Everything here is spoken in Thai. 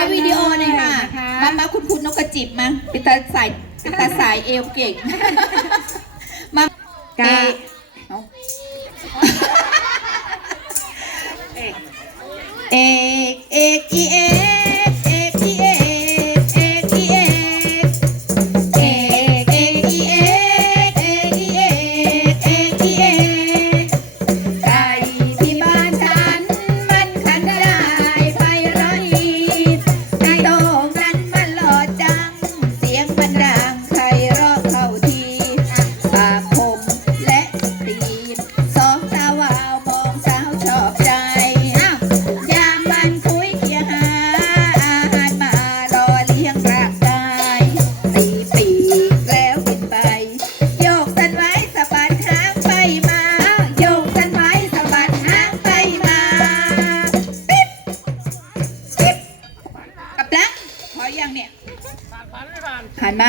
ายวิดีโอเลยค่ะมามาคุณคุณนกกระจิบมาปิตาสายปิตาสายเอวเก่ง มาเอเอกเอกอีเอ พอยังเนี่ยผ่านไหม